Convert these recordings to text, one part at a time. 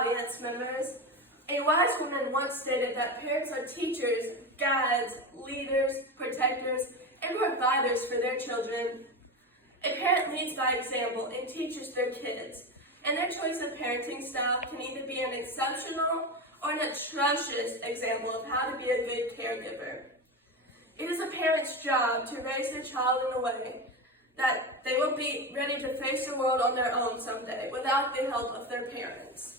audience members, a wise woman once stated that parents are teachers, guides, leaders, protectors, and providers for their children. A parent leads by example and teaches their kids, and their choice of parenting style can either be an exceptional or an atrocious example of how to be a good caregiver. It is a parent's job to raise their child in a way that they will be ready to face the world on their own someday without the help of their parents.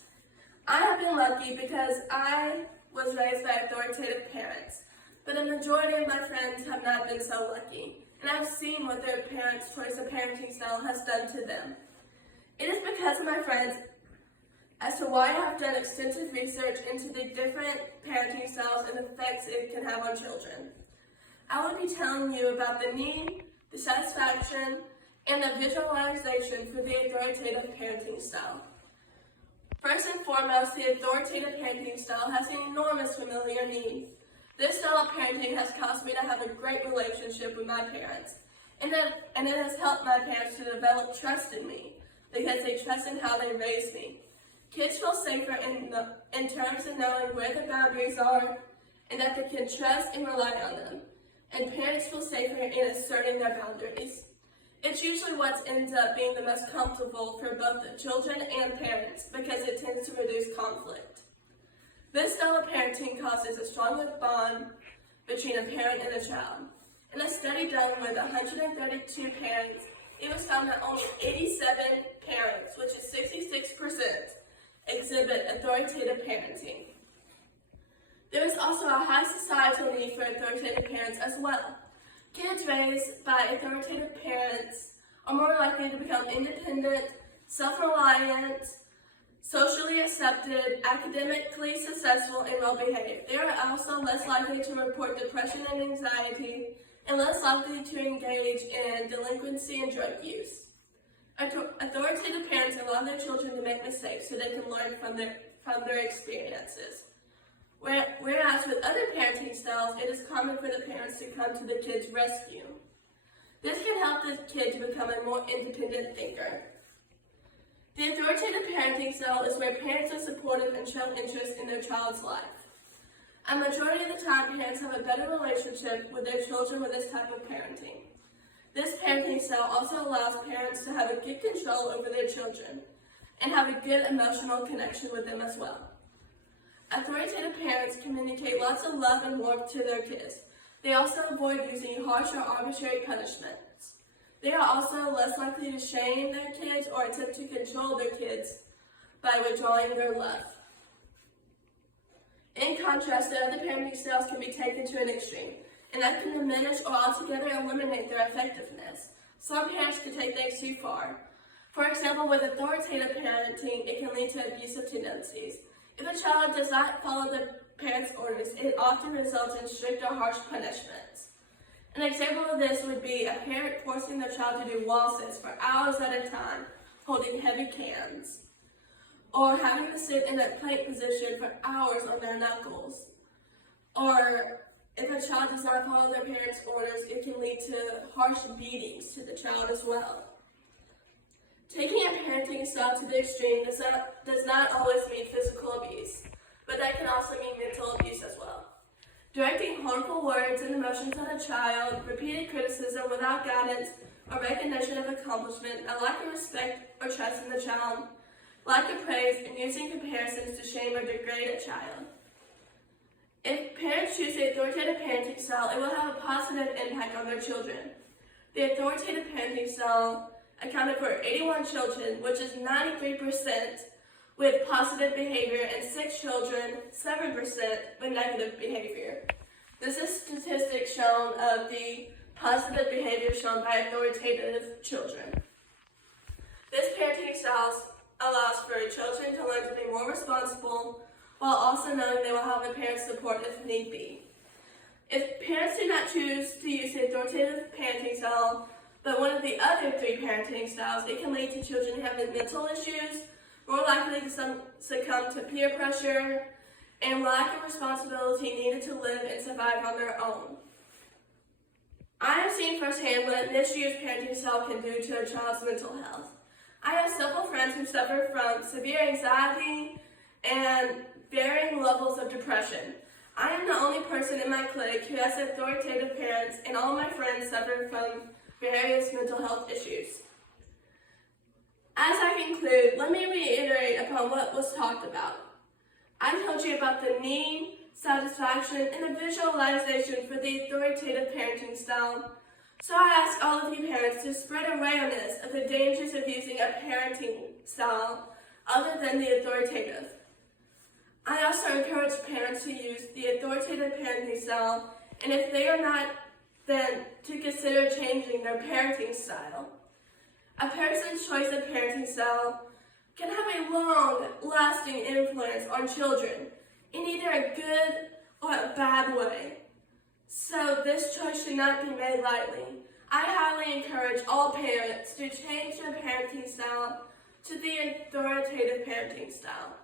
I have been lucky because I was raised by authoritative parents, but a majority of my friends have not been so lucky, and I've seen what their parents' choice of parenting style has done to them. It is because of my friends as to why I have done extensive research into the different parenting styles and the effects it can have on children. I will be telling you about the need, the satisfaction, and the visualization for the authoritative parenting style. First and foremost, the authoritative parenting style has an enormous familiar need. This style of parenting has caused me to have a great relationship with my parents, and it has helped my parents to develop trust in me because they trust in how they raised me. Kids feel safer in terms of knowing where the boundaries are and that they can trust and rely on them, and parents feel safer in asserting their boundaries. It's usually what ends up being the most comfortable for both the children and parents because it tends to reduce conflict. This style of parenting causes a stronger bond between a parent and a child. In a study done with 132 parents, it was found that only 87 parents, which is 66%, exhibit authoritative parenting. There is also a high societal need for authoritative parents as well. Kids raised by authoritative parents are more likely to become independent, self-reliant, socially accepted, academically successful, and well-behaved. They are also less likely to report depression and anxiety, and less likely to engage in delinquency and drug use. Authoritative parents allow their children to make mistakes so they can learn from their experiences. Whereas with other parenting styles, it is common for the parents to come to the kid's rescue. This can help the kid to become a more independent thinker. The authoritative parenting style is where parents are supportive and show interest in their child's life. A majority of the time, parents have a better relationship with their children with this type of parenting. This parenting style also allows parents to have a good control over their children and have a good emotional connection with them as well. Authoritative parents communicate lots of love and warmth to their kids. They also avoid using harsh or arbitrary punishments. They are also less likely to shame their kids or attempt to control their kids by withdrawing their love. In contrast, the other parenting styles can be taken to an extreme, and that can diminish or altogether eliminate their effectiveness. Some parents can take things too far. For example, with authoritative parenting, it can lead to abusive tendencies. If a child does not follow the parent's orders, it often results in strict or harsh punishments. An example of this would be a parent forcing their child to do wall sits for hours at a time, holding heavy cans, or having to sit in a plank position for hours on their knuckles. Or if a child does not follow their parents' orders, it can lead to harsh beatings to the child as well. Taking a parenting style to the extreme does not always mean physical abuse, but that can also mean mental abuse as well. Directing harmful words and emotions at a child, repeated criticism without guidance or recognition of accomplishment, a lack of respect or trust in the child, lack of praise, and using comparisons to shame or degrade a child. If parents choose the authoritative parenting style, it will have a positive impact on their children. The authoritative parenting style accounted for 81 children, which is 93%, with positive behavior, and 6 children, 7%, with negative behavior. This is statistics shown of the positive behavior shown by authoritative children. This parenting style allows for children to learn to be more responsible while also knowing they will have a parent's support if need be. If parents do not choose to use the authoritative parenting style, but one of the other 3 parenting styles, it can lead to children having mental issues, more likely to succumb to peer pressure, and lack of responsibility needed to live and survive on their own. I have seen firsthand what a misused parenting style can do to a child's mental health. I have several friends who suffer from severe anxiety, levels of depression. I am the only person in my clinic who has authoritative parents, and all my friends suffer from various mental health issues. As I conclude, let me reiterate upon what was talked about. I told you about the need, satisfaction, and the visualization for the authoritative parenting style. So I ask all of you parents to spread awareness of the dangers of using a parenting style other than the authoritative. I also encourage parents to use the authoritative parenting style, and if they are not, then to consider changing their parenting style. A person's choice of parenting style can have a long-lasting influence on children in either a good or a bad way. So this choice should not be made lightly. I highly encourage all parents to change their parenting style to the authoritative parenting style.